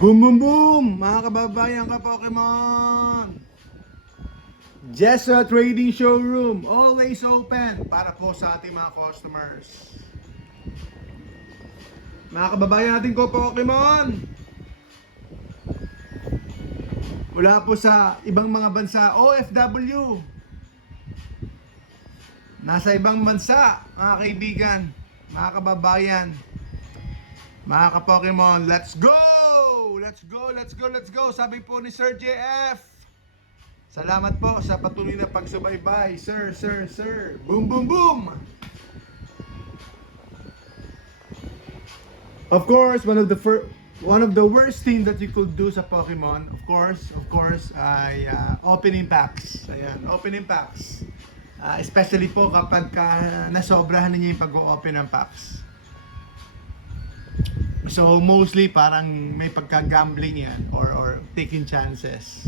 Boom boom boom! Mga kababayan ka Pokemon! Jessa Trading Showroom, always open para po sa ating mga customers. Mga kababayan natin ko Pokemon! Mula po sa ibang mga bansa, OFW. Nasa ibang bansa, mga kaibigan, mga kababayan, mga ka-Pokemon, let's go! Let's go, let's go, let's go! Sabi po ni Sir JF. Salamat po sa patuloy na pagsubaybay, sir, sir, sir. Boom, boom, boom! Of course, one of the worst things that you could do sa Pokemon, of course, ay opening packs. Ayan, opening packs. Especially po kapag nasobrahan ninyo yung pag-o-open ng packs. So mostly parang may pagka-gambling yan or taking chances.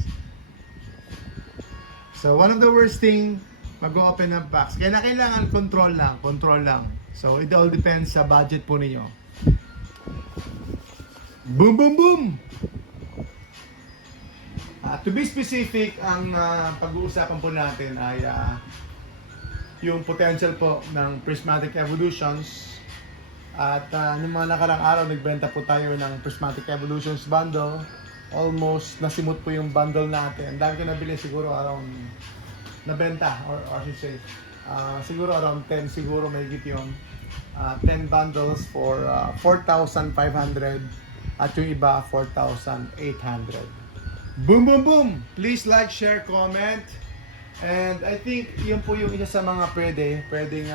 So one of the worst thing mag-open ng packs. Kaya na kailangan control lang. So it all depends sa budget po ninyo. Boom boom boom. To be specific, ang pag-uusapan po natin ay yung potential po ng Prismatic Evolutions. At noong mga nakarang araw, nagbenta po tayo ng Prismatic Evolutions bundle. Almost nasimot po yung bundle natin. Dahil ko nabili siguro around nabenta or I should say siguro around 10 siguro may higit yun. 10 bundles for 4,500 at yung iba 4,800. Boom boom boom! Please like, share, comment. And I think yun po yung isa sa mga pwedeng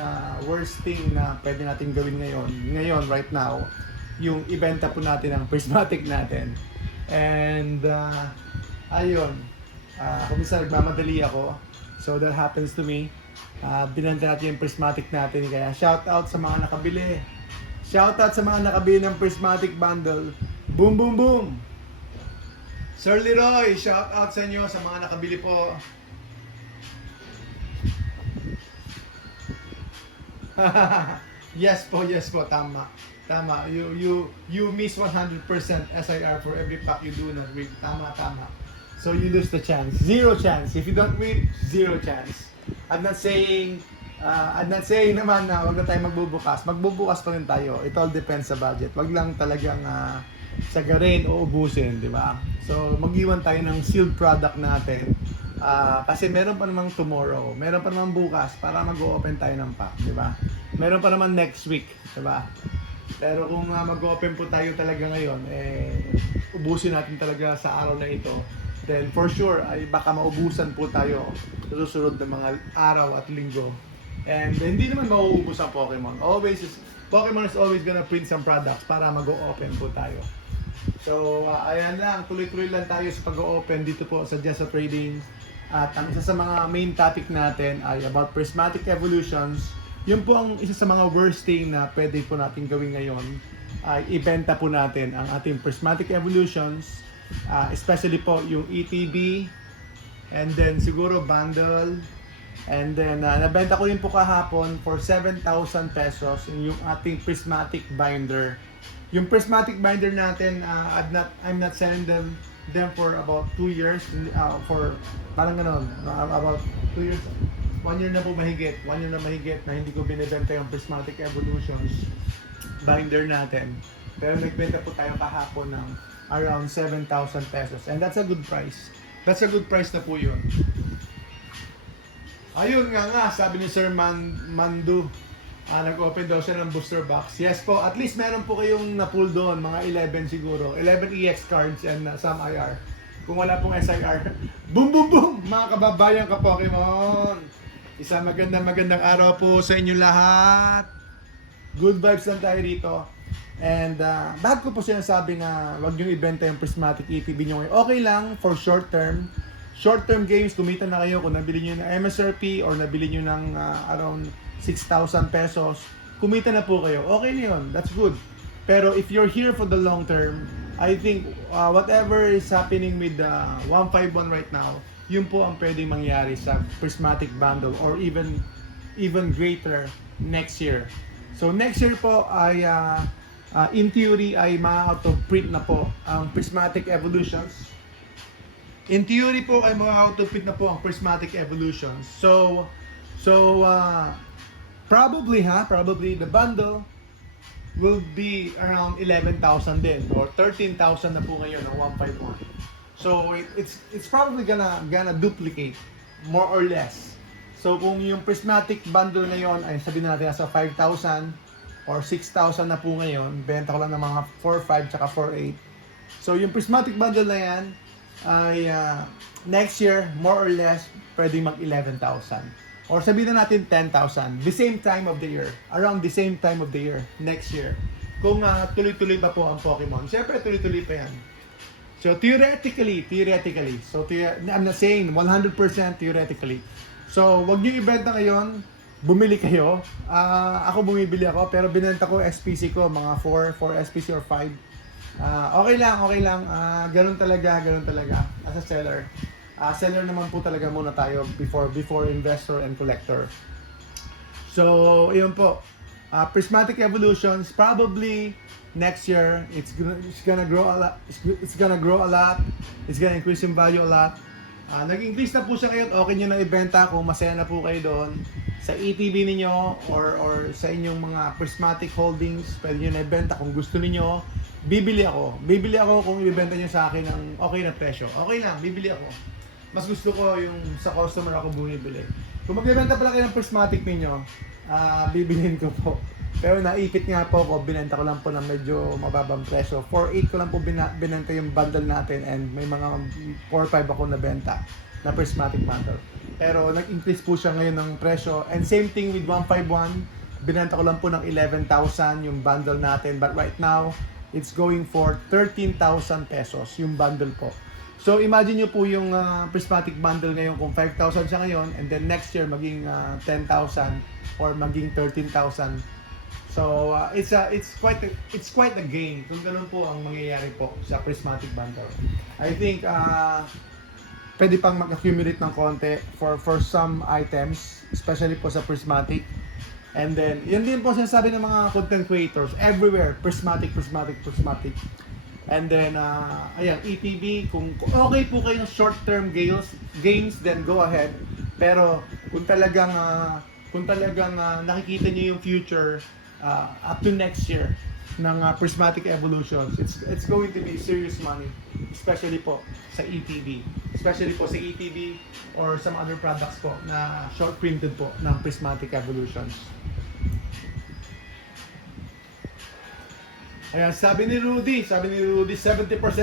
worst thing na pwede natin gawin ngayon right now, yung ibenta po natin ang prismatic natin. And ayun, kung minsan nagmamadali ako, so that happens to me. Binenta natin yung prismatic natin, kaya shout out sa mga nakabili. Shout out sa mga nakabili ng prismatic bundle. Boom boom boom! Sir Leroy, shout out sa inyo sa mga nakabili po. Yes po, tama. You miss 100% SIR for every pack you do not win. Tama. So you lose the chance. Zero chance. If you don't win, zero chance. I'm not saying naman na wag na tayo magbubukas. Magbubukas pa rin tayo. It all depends sa budget. Wag lang talagang sagarin o ubusin, di ba? So mag-iwan tayo ng sealed product natin. Kasi meron pa namang tomorrow, meron pa namang bukas para mag-open tayo ng pack, di ba? Meron pa naman next week, di ba? Pero kung mag-open po tayo talaga ngayon, ubusin natin talaga sa araw na ito, then for sure ay baka maubusan po tayo sa susunod na mga araw at linggo. And hindi naman mauubos ang Pokemon. Pokemon is always gonna print some products para mag-open po tayo. So ayan lang, tuloy-tuloy lang tayo sa pag-open dito po sa Jessa Trading. At ang isa sa mga main topic natin ay about Prismatic Evolutions. Yun po ang isa sa mga worst thing na pwede po natin gawin ngayon, ay ibenta po natin ang ating Prismatic Evolutions, especially po yung ETB, and then siguro bundle, and then nabenta ko rin po kahapon for 7,000 pesos yung ating Prismatic Binder. Yung Prismatic Binder natin, I'm not selling them for about 2 years, for parang gano'n, about 2 years, 1 year na po mahigit, 1 year na mahigit na hindi ko binibenta yung Prismatic Evolutions binder natin. Pero nagbenta po tayo kahapon ng around 7,000 pesos, and that's a good price. That's a good price na po yun. Ayun nga, sabi ni Sir Mandu, nag-open daw siya ng booster box. Yes po, at least meron po kayong na-pull doon, mga 11 siguro. 11 EX cards and some IR. Kung wala pong SIR, boom boom boom! Mga kababayan ka Pokemon! Isang magandang araw po sa inyo lahat. Good vibes lang tayo dito. And bakit ko po sinasabi na wag nyo ibenta yung Prismatic ETB nyo ngayon? Okay lang for short term. Short term games, kumita na kayo kung nabili nyo ng MSRP or nabili nyo ng around 6,000 pesos, kumita na po kayo. Okay na yun, that's good. Pero if you're here for the long term, I think whatever is happening with 151 right now, yun po ang pwedeng mangyari sa Prismatic Bundle or even greater next year. So next year po ay in theory ay ma-out of print na po ang Prismatic Evolutions. In theory po ay ma-out of print na po ang Prismatic Evolutions. Probably the bundle will be around 11,000 din or 13,000 na po ngayon ang 151. So it's probably gonna duplicate more or less. So kung yung Prismatic bundle ngayon ay sabihin natin nasa 5,000 or 6,000 na po ngayon, benta ko lang ng mga 4,500 tsaka 4,800. So yung Prismatic bundle na yan ay next year more or less pwedeng mag 11,000 or sabihin na natin 10,000 the same time of the year, around the same time of the year next year, kung tuloy-tuloy pa po ang Pokemon. Siyempre tuloy-tuloy pa yan. So theoretically, so I'm not saying 100% theoretically. So wag niyo ibenta ngayon, bumili kayo. Ako bumibili ako pero binenta ko SPC ko mga 4 SPC or 5. Okay lang. Ganun talaga as a seller. Seller naman po talaga muna tayo before investor and collector. So, yun po. Prismatic Evolutions probably next year it's gonna grow a lot. It's gonna increase in value a lot. Nag-increase na po siya ngayon. Okay nyo na ibenta kung masaya na po kayo doon sa ETB ninyo or sa inyong mga Prismatic holdings. Pwede nyo na ibenta kung gusto niyo. Bibili ako kung ibenta nyo sa akin ng okay na presyo. Okay lang, bibili ako. Mas gusto ko yung sa customer ako bumibili. Kung magbibenta pala kayo ng Prismatic ninyo, bibilhin ko po. Pero naipit nga po ako, binenta ko lang po ng medyo mababang presyo. 4,800 ko lang po binenta yung bundle natin and may mga 4,500 ako nabenta na Prismatic bundle. Pero nag-increase po siya ngayon ng presyo. And same thing with 151, binenta ko lang po ng 11,000 yung bundle natin. But right now, it's going for 13,000 pesos yung bundle po. So imagine nyo po yung Prismatic bundle ngayon kung 5,000 siya ngayon and then next year maging 10,000 or maging 13,000. So it's quite a gain kung ganun po ang mangyayari po sa Prismatic bundle. I think pwede pang mag-accumulate ng konti for some items, especially po sa Prismatic. And then, yun din po sinasabi ng mga content creators everywhere, Prismatic. And then, ayan, ETB, kung okay po kayo short-term gains, then go ahead. Pero kung talagang nakikita niyo yung future up to next year ng Prismatic Evolutions, it's going to be serious money, especially po sa ETB. Especially po sa ETB or some other products po na short printed po ng Prismatic Evolutions. Ayan, sabi ni Rudy, 70%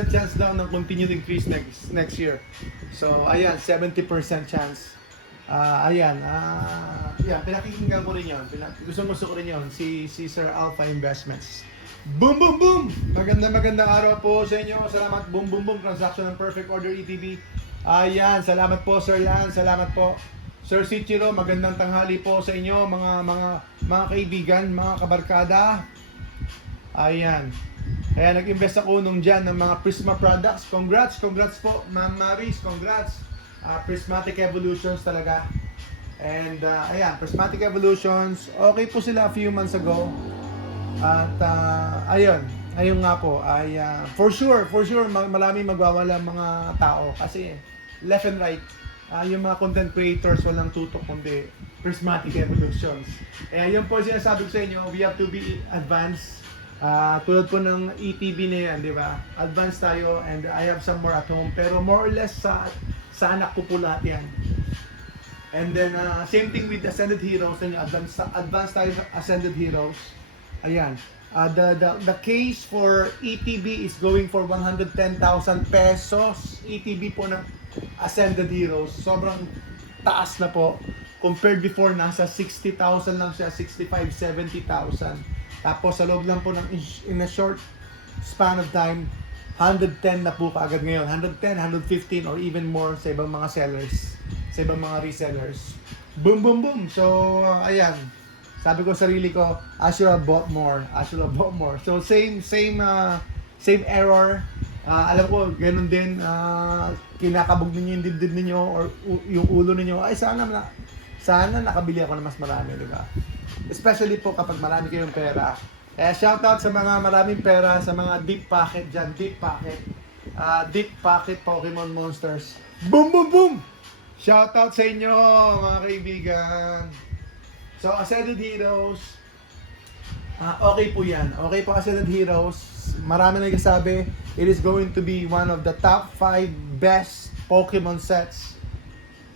chance daw ng continued increase next year. So, ayan, 70% chance. Ayan, pinakikinggan ko rin yun. Gusto ko rin yun, si Sir Alpha Investments. Boom, boom, boom! Magandang araw po sa inyo. Salamat, boom, boom, boom. Transaction ng Perfect Order ETB. Ayan, salamat po, Sir Lan. Salamat po. Sir Sichiro, magandang tanghali po sa inyo, mga kaibigan, mga kabarkada. Ayan. Kaya nag-invest ako nung dyan ng mga Prisma products. Congrats po, Ma'am Maris. Congrats. Prismatic Evolutions talaga. And ayan, Prismatic Evolutions. Okay po sila a few months ago. At ayun nga po. For sure, maraming magwawala mga tao. Kasi left and right, yung mga content creators walang tutok kundi Prismatic Evolutions. Yun po sinasabi ko sa inyo, we have to be advanced. Tulad po ng ETB na yan, di ba? Advanced tayo and I have some more at home. Pero more or less sa anak ko po lahat yan. And then, same thing with Ascended Heroes. Advanced tayo sa Ascended Heroes. Ayan. The case for ETB is going for 110,000 pesos. ETB po ng Ascended Heroes. Sobrang taas na po. Compared before, nasa 60,000 lang siya. 65, 70,000. Tapos sa loob lang po in a short span of time, 110 na po kaagad ngayon. 110, 115 or even more sa ibang mga sellers, sa ibang mga resellers. Boom, boom, boom. So, ayan. Sabi ko sarili ko, I should have bought more. So, same error. Alam ko, ganun din. Kinakabog ninyo yung dibdib ninyo or yung ulo ninyo. Ay, sana nakabili ako ng mas marami, di ba? Especially po kapag marami kayong pera, Shoutout sa mga maraming pera, sa mga deep pocket dyan, deep pocket. Deep pocket Pokemon monsters. Boom, boom, boom! Shoutout sa inyo, mga kaibigan. So, Ascended Heroes, okay po yan. Okay po, Ascended Heroes. Marami na nagsasabi, it is going to be one of the top 5 best Pokemon sets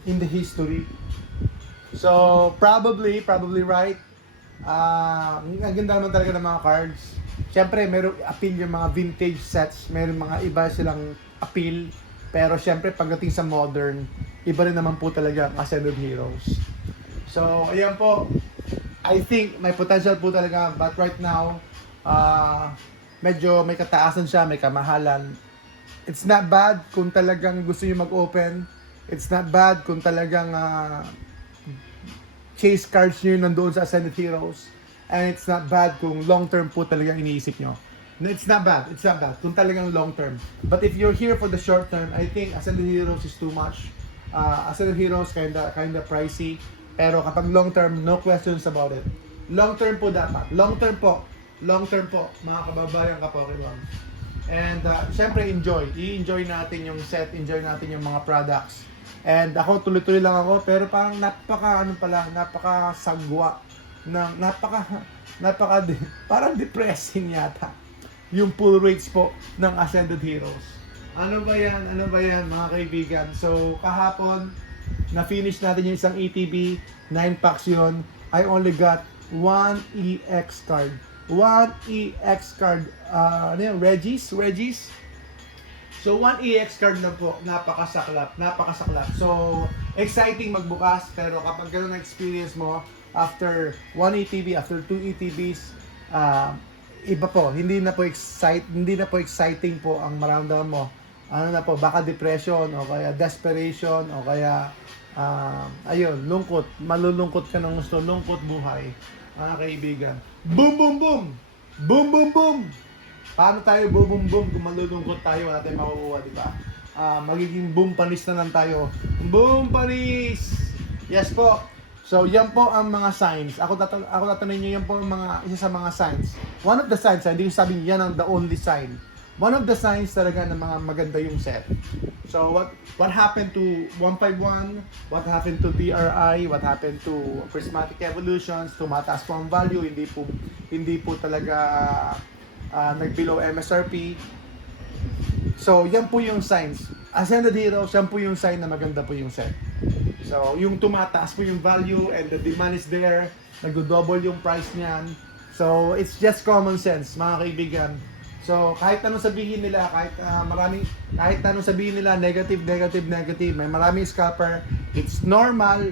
in the history. So, probably right. Ang ganda naman talaga ng mga cards. Siyempre, meron appeal yung mga vintage sets. Meron mga iba silang appeal. Pero siyempre, pagdating sa modern, iba rin naman po talaga ang Ascended Heroes. So, ayan po. I think may potential po talaga. But right now, medyo may kataasan siya, may kamahalan. It's not bad kung talagang gusto nyo mag-open. It's not bad kung talagang chase cards nyo nandoon sa Ascended Heroes. And it's not bad kung long-term po talagang iniisip nyo. No, it's not bad. It's not bad kung talagang long-term. But if you're here for the short-term, I think Ascended Heroes is too much. Ascended Heroes kinda pricey. Pero kapag long-term, no questions about it. Long-term po dapat. Long-term po, mga kababayan ka-Pokemon. And syempre enjoy. I-enjoy natin yung set, enjoy natin yung mga products. And ako, tuloy-tuloy lang ako, pero parang napaka sagwa ng parang depressing yata yung pull rates po ng Ascended Heroes. Ano ba yan mga kaibigan? So, kahapon, na-finish natin yung isang ETB, 9 packs yun. I only got 1 EX card. 1 EX card, ano yun, Regis? So, 1 EX card lang po, napakasaklap. So, exciting magbukas, pero kapag gano'n na experience mo, after 1 ETB, after 2 ETBs, iba po, hindi na po exciting po ang maramdaman mo. Ano na po, baka depression, o kaya desperation, o kaya, ayun, lungkot. Malulungkot ka ng gusto, lungkot buhay, mga kaibigan. Boom, boom, boom! Boom, boom, boom! Paano tayo boom, boom, boom kung malulungkot tayo, wala tayong makukuha, di ba? Magiging boom panis na lang tayo. Boom panis! Yes po. So, yan po ang mga signs. Ako tatanungin nyo, yan po ang isa sa mga signs. One of the signs, hindi ko sabing yan ang the only sign. One of the signs talaga na mga maganda yung set. So, what happened to 151? What happened to TRI? What happened to Prismatic Evolutions? Tumataas po ang value, hindi po talaga nag-below MSRP. So, yan po yung signs. Ascended Heroes, yan po yung sign na maganda po yung set. So, yung tumataas po yung value and the demand is there, nag-double yung price niyan. So, it's just common sense, mga kaibigan. So, kahit anong sabihin nila, kahit anong sabihin nila, negative, may maraming scalper, it's normal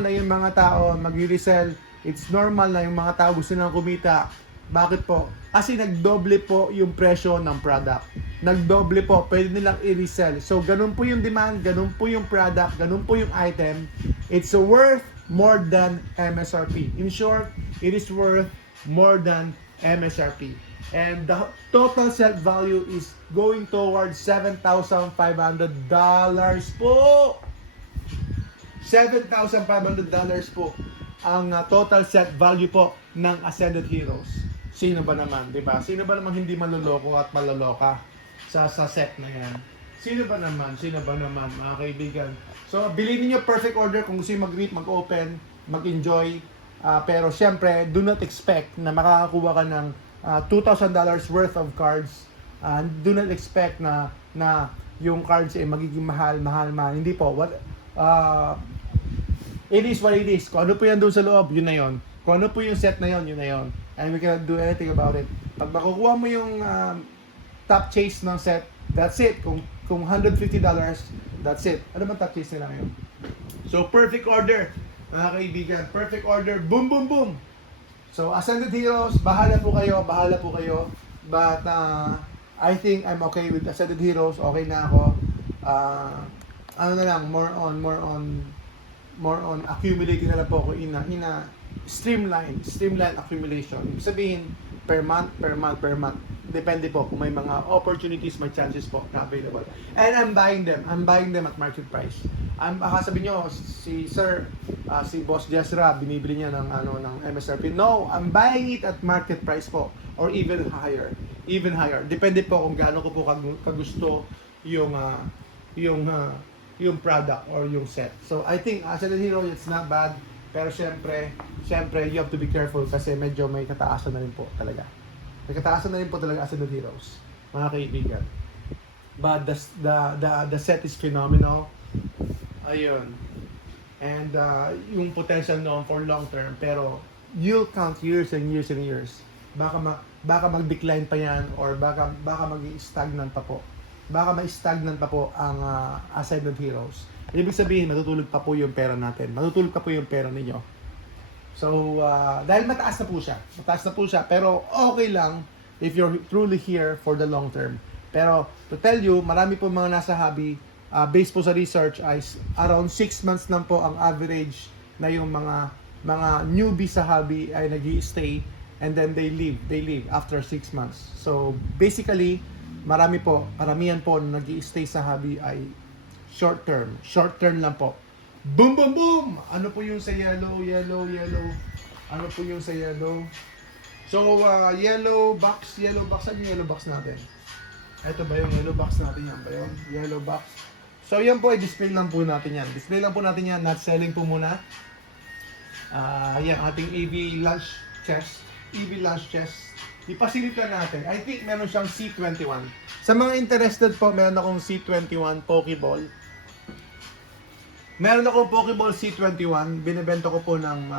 na yung mga tao mag-resell, it's normal na yung mga tao gusto nang kumita. Bakit po? Kasi nagdoble po yung presyo ng product. Nagdoble po, pwede nilang i-resell. So, ganun po yung demand, ganun po yung product, ganun po yung item. It's worth more than MSRP. In short, it is worth more than MSRP. And the total sell value is going towards $7,500 po. $7,500 po ang total set value po ng Ascended Heroes. Sino ba naman, di ba? Sino ba naman hindi maluloko at malaloka sa set na yan? Sino ba naman, mga kaibigan? So, bilhin niyo perfect order kung gusto niyo mag-read, mag-open, mag-enjoy. Pero syempre, do not expect na makakakuha ka ng $2,000 worth of cards. Do not expect na yung cards ay magiging mahal. Hindi po. It is what it is. Kung ano po yan doon sa loob, yun na yun. Kung ano po yung set na yun, yun na yun. And we cannot do anything about it. Pag makukuha mo yung top chase ng set, that's it. Kung $150, that's it. Ano ba top chase nila ngayon? So, perfect order, mga kaibigan. Perfect order. Boom, boom, boom. So, Ascended Heroes, bahala po kayo. But, I think I'm okay with Ascended Heroes. Okay na ako. Ano na lang, more on accumulating na lang po ako in a streamline accumulation. Ibig sabihin, per month. Depende po kung may mga opportunities, may chances po na available. And I'm buying them at market price. Baka sabihin nyo, si Sir, si Boss Jezra, binibili niya ng, ng MSRP. No, I'm buying it at market price po. Or even higher. Even higher. Depende po kung gaano ko po kagusto yung, yung product or yung set. So, I think, as a hero, it's not bad. Pero syempre, you have to be careful kasi medyo may kataasan na rin po talaga. May kataasan na rin po talaga as a heroes, mga kaibigan. But the set is phenomenal. Ayun. And yung potential noon for long term, pero you'll count years and years and years. Baka mag-decline pa yan or baka mag-stagnant pa po. Baka ma-stagnant pa po ang Ascended Heroes. Ibig sabihin, matutulog pa po yung pera natin. Matutulog pa po yung pera ninyo. So, dahil mataas na po siya. Pero okay lang if you're truly here for the long term. Pero, to tell you, marami po mga nasa hobby, based po sa research, ay around 6 months lang po ang average na yung mga newbie sa hobby ay nag-i-stay and then they leave after 6 months. So, basically, karamihan po na nag-i-stay sa hobby ay short term lang po. Boom, boom, boom! Ano po yung sa yellow? Ano po yung sa yellow? So, yellow box, saan yung yellow box natin? Ito ba yung yellow box natin? Yan ba yun? Yellow box. So, yan po, i-display lang po natin yan. Not selling po muna. Yan, ating EV lunch chest. Ipasilip lang natin. I think meron siyang C21. Sa mga interested po, meron akong C21 Pokeball. Meron akong Pokeball C21. Binibenta ko po ng,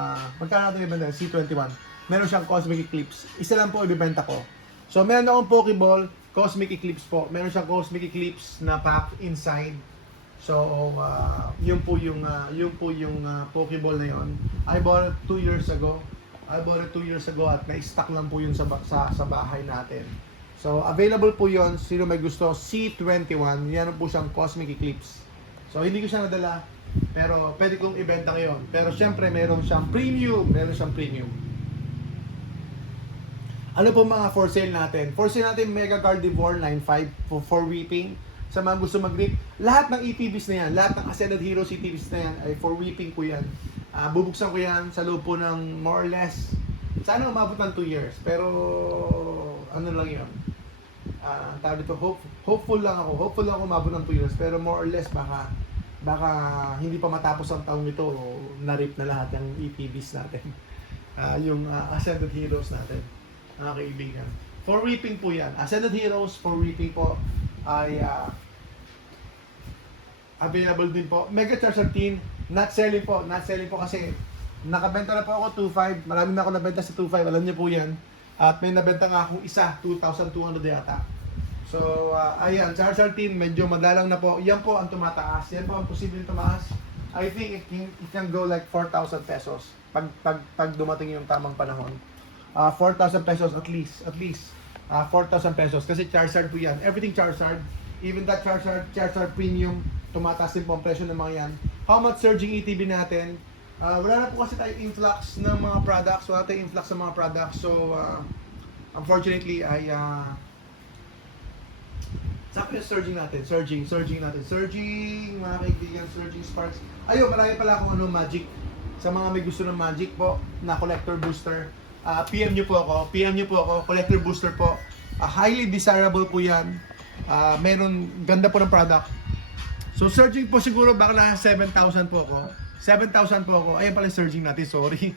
magkano natin ibenta? C21. Meron siyang Cosmic Eclipse. Isa lang po ibibenta ko. So, meron akong Pokeball, Cosmic Eclipse po. Meron siyang Cosmic Eclipse na pack inside. So, yun po yung Pokeball na yun. I bought it 2 years ago at na-stock lang po yun sa bahay natin. So, available po yun. Sino may gusto, C21. Yan po siyang Cosmic Eclipse. So, hindi ko siya nadala. Pero, pwede kong ibenta ngayon. Pero, syempre, meron siyang premium. Ano po mga for sale natin? For sale natin, Mega Gardevoir 9.5 for whipping. Sa mga gusto mag-rip, lahat ng ETBs na yan, lahat ng Ascended Heroes ETBs na yan, ay for whipping po yan. Bubuksan ko yan sa loob po ng more or less, sana umabot ng 2 years. Pero, ano lang yun. Tawag dito, hopeful lang ako umabot ng 2 years. Pero more or less, baka hindi pa matapos ang taong ito, na-rip na lahat ng ETBs natin. Yung Ascended Heroes natin, mga kaibigan. For whipping po yan. Ascended Heroes for whipping po ay available din po. Mega Charger 13, not selling po kasi nakabenta na po ako 2.5. Marami na ako nabenta sa 2.5, alam niyo po yan. At may nabenta nga akong isa, 2,200 yata. So, ayan, Charger 13, medyo madalang na po. Yan po ang tumataas. Yan po ang posibleng tumaas. I think it can go like 4,000 pesos pag dumating yung tamang panahon. 4,000 pesos at least. 4,000 pesos kasi Charizard po yan. Everything Charizard, even that Charizard Premium, tumataas din po ang presyo ng mga yan. How much surging ETB natin? Wala na po kasi tayo influx ng mga products. Wala tayong influx ng mga products. So, unfortunately, ay sabi yung surging natin. Surging, mga kaibigan, surging sparks. Ayun, marami pala akong magic. Sa mga may gusto ng magic po, na collector booster. PM nyo po ako, collector booster po. Highly desirable po yan. Meron, ganda po ng product. So surging po siguro baka na 7,000 po ako. 7,000 po ako. Ayan pala surging natin, sorry,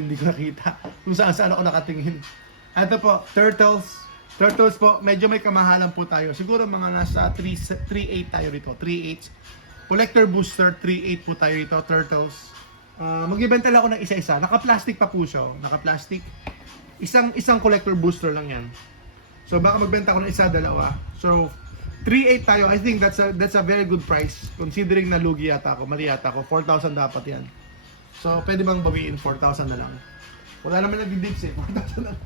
hindi ko nakita kung saan ako nakatingin. Ito po, Turtles po, medyo may kamahalan po tayo. Siguro mga nasa 3.8 tayo rito, 3.8. Collector booster, 3.8 po tayo rito, Turtles. Mag-ibenta lang ako ng isa-isa. Naka-plastic pa po siya. Naka-plastic. Isang collector booster lang yan. So baka magbenta ako ng isa, dalawa. So 3.8 tayo. I think that's a very good price. Considering na lugi yata ako, mali yata ako. 4,000 dapat yan. So pwede bang bawiin 4,000 na lang? Wala naman nagdi-digs 4,000 na lang.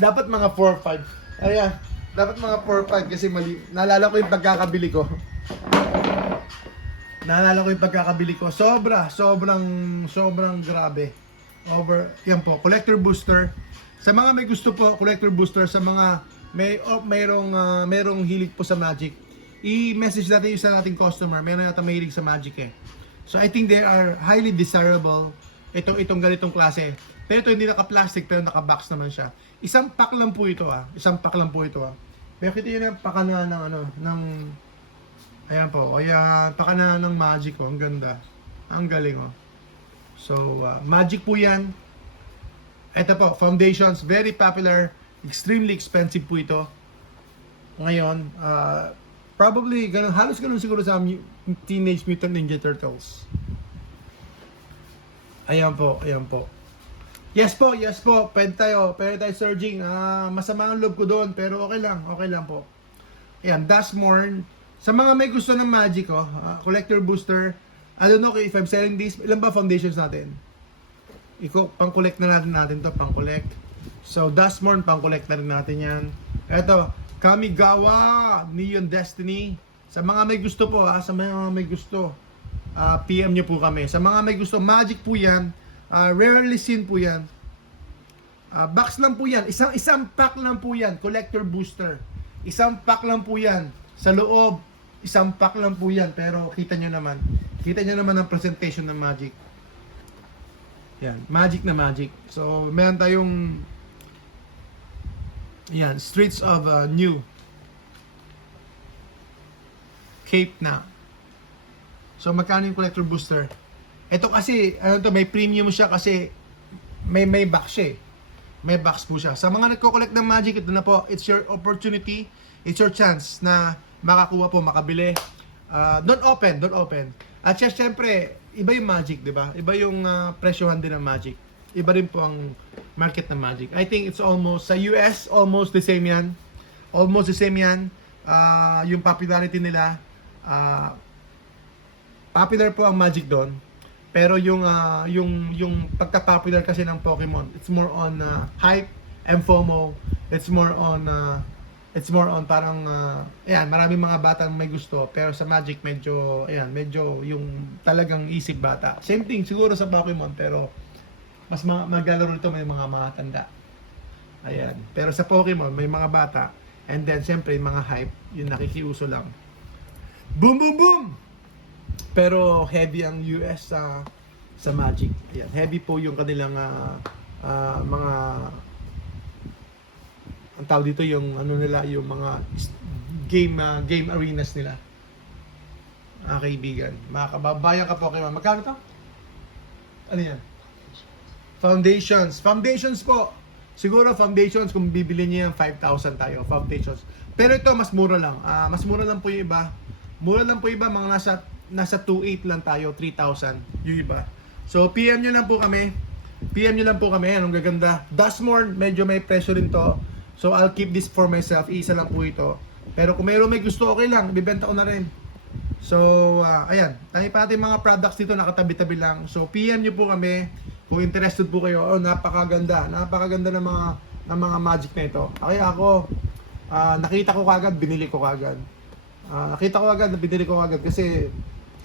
Dapat mga 4,500. Ayan. Dapat mga 4,500 kasi mali. Naalala ko yung pagkakabili ko. Sobrang grabe. Yan po, collector booster. Sa mga may gusto po, collector booster. Sa mga mayroong hilig po sa magic. i-message natin yung isa nating customer. Meron yata mahilig sa Magic eh. So I think they are highly desirable itong ganitong klase. Pero ito hindi naka-plastic pero naka-box naman siya. Isang pack lang po ito Isang pack lang po ito Pero kita yun yung pakana ng ayan po. Ayan, pakana ng Magic Ang ganda. Ang galing So, Magic po yan. Ito po, foundations, very popular, extremely expensive po ito. Ngayon, probably, halos ganun siguro sa Teenage Mutant Ninja Turtles. Ayan po. Yes po, pwede tayo surging. Masama ang loob ko doon, pero okay lang po. Ayan, Dustmorn. Sa mga may gusto ng Magic, collector booster, I don't know if I'm selling this. Ilan ba foundations natin? Pang-collect na natin to, pang-collect. So, Dustmorn, pang-collect na rin natin yan. Eto, Kamigawa, Neon Destiny. Sa mga may gusto po, sa mga may gusto, PM nyo po kami. Sa mga may gusto, Magic po yan. Rarely seen po yan. Box lang po yan. Isang pack lang po yan. Collector booster. Isang pack lang po yan. Sa loob, isang pack lang po yan. Pero kita nyo naman. Kita nyo naman ang presentation ng Magic. Yan, Magic na Magic. So, meron tayong yan, Streets of New Cape na. So, magkano yung collector booster? Ito kasi, may premium siya kasi may box siya May box po siya. Sa mga nagko-collect ng Magic, ito na po. It's your opportunity. It's your chance na makakuha po, makabili. Don't open. At syempre, iba yung Magic, di ba? Iba yung presyohan din ng Magic. Iba rin po ang market ng Magic. I think it's almost, sa US, almost the same yan. Yung popularity nila, popular po ang Magic doon. Pero yung pagka-popular kasi ng Pokemon, it's more on hype and FOMO. It's more on parang ayan, maraming mga bata may gusto, pero sa Magic medyo yung talagang isip bata. Same thing siguro sa Pokemon, pero mas maglalaro nito may mga matanda. Ayan. Pero sa Pokemon may mga bata, and then siyempre mga hype, yung nakikiuso lang. Boom boom boom. Pero heavy ang US sa Magic. Ayan, heavy po yung kanilang mga ang tawag dito yung nila, yung mga game arenas nila. Mga kaibigan, mga kababayan ka Pokemon. Magkano to? Ano yan? Foundations po. Siguro foundations kung bibili niyo yan 5,000 tayo, foundations. Pero ito mas mura lang. Mas mura lang po yung iba. Mga nasa 2.8 lang tayo, 3,000 yung iba. So PM nyo lang po kami. Anong gaganda. Dustmorn, medyo may presyo rin to. So I'll keep this for myself. Isa lang po ito. Pero kung mayroon may gusto, okay lang. Ibibenta ko na rin. So, ayan. Tayo pa natin mga products dito, nakatabi-tabi lang. So, PM nyo po kami. Kung interested po kayo. Napakaganda. Napakaganda ng mga Magic na ito. Kaya ako, nakita ko kagad, binili ko kagad. Binili ko kagad. Kasi,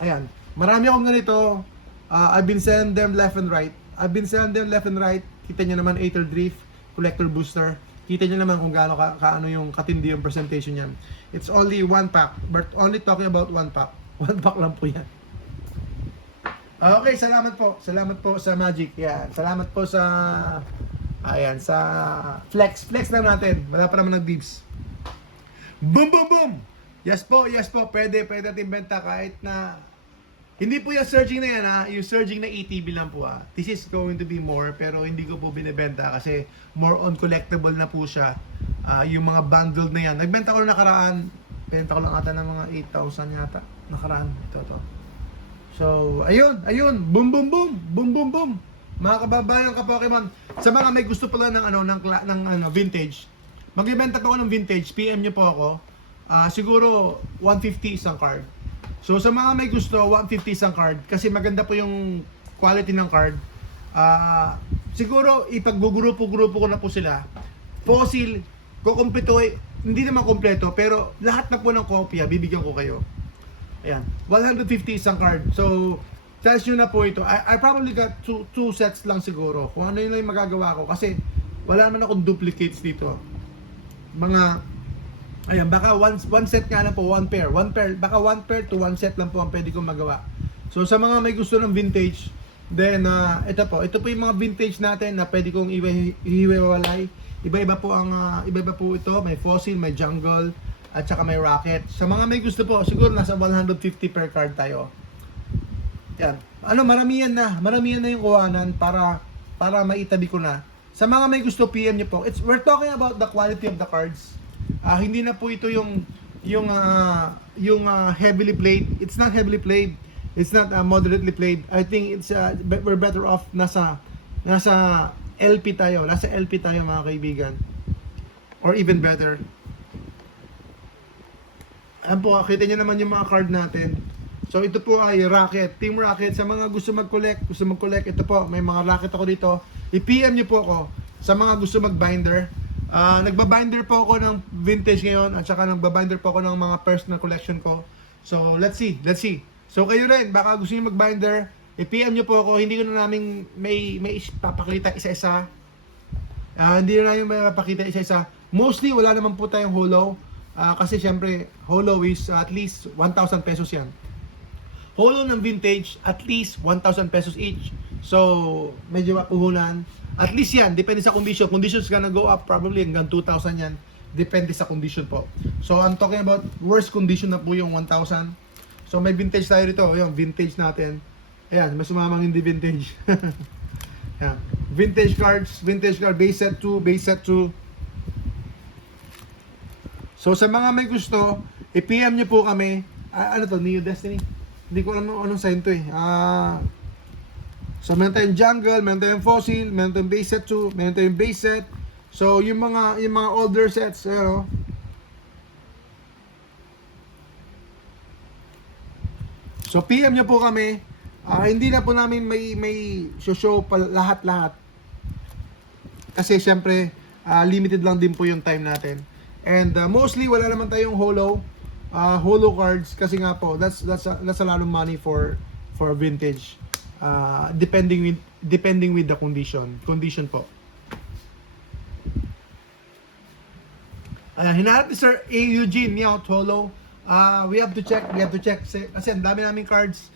ayan. Marami akong ganito. I've been selling them left and right. Kita nyo naman, Aether Drift, Collector Booster. Kita nyo naman kung gaano kaano yung katindi yung presentation niyan. It's only one pack. But only talking about one pack. One pack lang po yan. Okay, salamat po sa Magic. Yan. Salamat po sa sa Flex lang natin. Wala pa naman nag-dibs. Boom boom boom. Yes po. Pwede natin benta kahit na hindi po yung surging na yan yung surging na ATB lang po This is going to be more, pero hindi ko po binibenta kasi more on collectible na po siya. Yung mga bundled na yan. Nagbenta ko na nakaraan. Benta ko lang ata ng mga 8,000 yata. Nakaraan. Ito. So, ayun. Boom boom boom. Mga kababayan ka Pokemon. Sa mga may gusto pala ng vintage. Magbebenta po ako ng vintage. PM niyo po ako. Siguro 150 isang card. So sa mga may gusto, 150 isang card kasi maganda po yung quality ng card. Siguro ipaggugrupo-grupo ko na po sila. Fossil, kukumpleto hindi naman kompleto pero lahat na po ng kopya bibigyan ko kayo. Ayan, 150 isang card. So charge nyo na po ito. I probably got two sets lang siguro. Kung ano yun lang yung magagawa ko kasi wala naman akong duplicates dito. Mga Ayan, baka one set nga lang po, one pair. Baka one pair to one set lang po ang pwede kong magawa. So sa mga may gusto ng vintage, then ito po yung mga vintage natin na pwede kong ihiwalay. Iba-iba po ito, may fossil, may jungle, at saka may rocket. Sa mga may gusto po, siguro nasa 150 per card tayo. Yan. Maramihan na yung kuhanan para maitabi ko na. Sa mga may gusto, PM nyo po. We're talking about the quality of the cards. Hindi na po ito yung heavily played. It's not heavily played. It's not moderately played. I think it's we're better off nasa LP tayo. Nasa LP tayo mga kaibigan. Or even better. Ayan po, kita nyo naman yung mga card natin. So ito po ay Rocket, Team Rocket. Sa mga gusto mag-collect, ito po, may mga Rocket ako dito. I-PM nyo po ako sa mga gusto mag-binder. Nagbabinder po ako ng vintage ngayon at saka nagbabinder po ako ng mga personal collection ko. So let's see. So kayo rin, baka gusto niyo mag-binder, i-PM nyo po ako. Hindi ko na namin may papakita isa-isa. Hindi na namin may papakita isa-isa. Mostly wala naman po tayong holo. Kasi syempre holo is at least 1,000 pesos yan. Holo ng vintage, at least 1,000 pesos each. So, medyo mapuhunan. At least yan, depende sa condition. Conditions gonna go up probably hanggang 2,000 yan. Depende sa condition po. So, I'm talking about worst condition na po yung 1,000. So, may vintage tayo dito. Yung vintage natin. Ayan, may sumamang hindi vintage. Ayan. Vintage cards, base set 2, base set 2. So, sa mga may gusto, i-PM nyo po kami. Ano to, Neo Destiny? Hindi ko alam anong sign to eh. So meron tayong jungle, meron tayong fossil, meron tayong base set 2, meron tayong base set. So yung mga older sets, So PM nyo po kami. Hindi na po namin may show pa lahat-lahat. Kasi syempre limited lang din po yung time natin. And mostly wala naman tayong holo cards kasi nga po that's a lot of money for vintage. Depending with the condition po. Hinahanap ni Sir A. Eugene Meow Holo. We have to check kasi ang dami naming cards.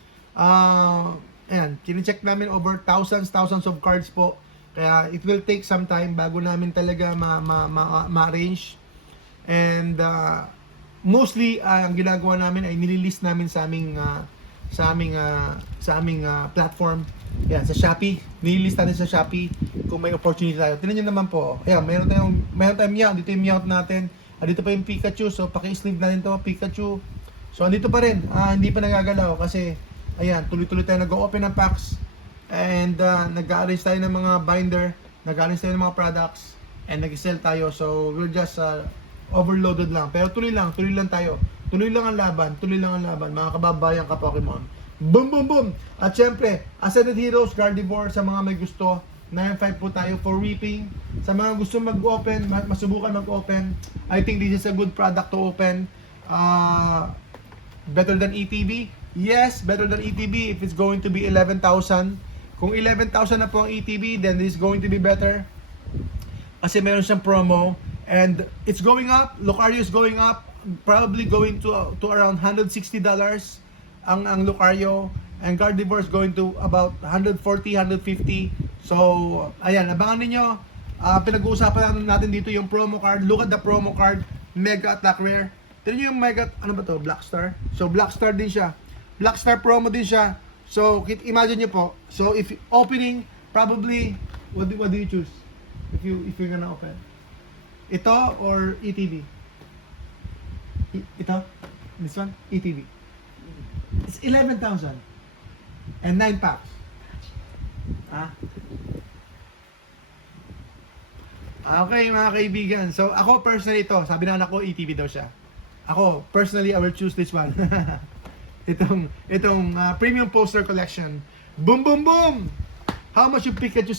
Ayan, kine-check namin over thousands of cards po. Kaya it will take some time bago namin talaga ma-arrange. And mostly ang ginagawa namin ay nililist namin sa aming platform. Yan, sa Shopee. Nililist natin sa Shopee kung may opportunity tayo. Tingnan niyo naman po. Ayan, meron tayong Meow. Dito yung Meow natin. Dito pa yung Pikachu. So paki-sleeve natin to Pikachu. So andito pa rin. Hindi pa nagagalaw kasi ayan, tuloy-tuloy tayo nag-open ng packs and nag-arrange tayo ng mga binder, nag-arrange tayo ng mga products and nag-sell tayo. So we're just overloaded lang. Pero tuloy lang tayo. Tuloy lang ang laban, mga kababayan ka Pokemon. Boom, boom, boom! At syempre, Ascended Heroes, Gardevoir, sa mga may gusto, 9.5 po tayo for reaping. Sa mga gusto mag-open, masubukan mag-open, I think this is a good product to open. Better than ETB? Yes, better than ETB if it's going to be 11,000. Kung 11,000 na po ang ETB, then this is going to be better. Kasi meron siyang promo. And it's going up. Lucario is going up. Probably going to around $160 ang Lucario. And Gardevoir is going to about 140, 150. So, ayan, abangan ninyo. Pinag-uusapan natin dito yung promo card. Look at the promo card. Mega Attack Rare. Tignan nyo yung Mega, ano ba to? Black Star. So, Black Star din siya. Black Star promo din siya. So, imagine nyo po. So, if opening, probably, what do you choose? If you're gonna open? Ito or ETB? Ito? This one? ETB. It's 11,000. And 9 packs. Okay mga kaibigan. So ako personally ito, sabi na anak ko ETB daw siya. Ako personally I will choose this one. itong premium poster collection. Boom boom boom. How much you Pikachu